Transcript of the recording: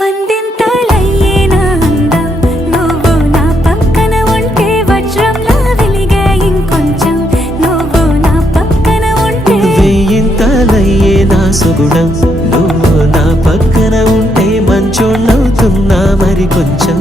వందింతలయ్యేనా అందం నువ్వు నా పక్కన ఉంటే వజ్రంలా వెలిగే ఇంకొంచెం నువ్వు నా పక్కన ఉంటే వెయ్యింతలయ్యేనా సుగుణం నువ్వు నా పక్కన ఉంటే మంచోళ్ళవుతున్నా మరి కొంచెం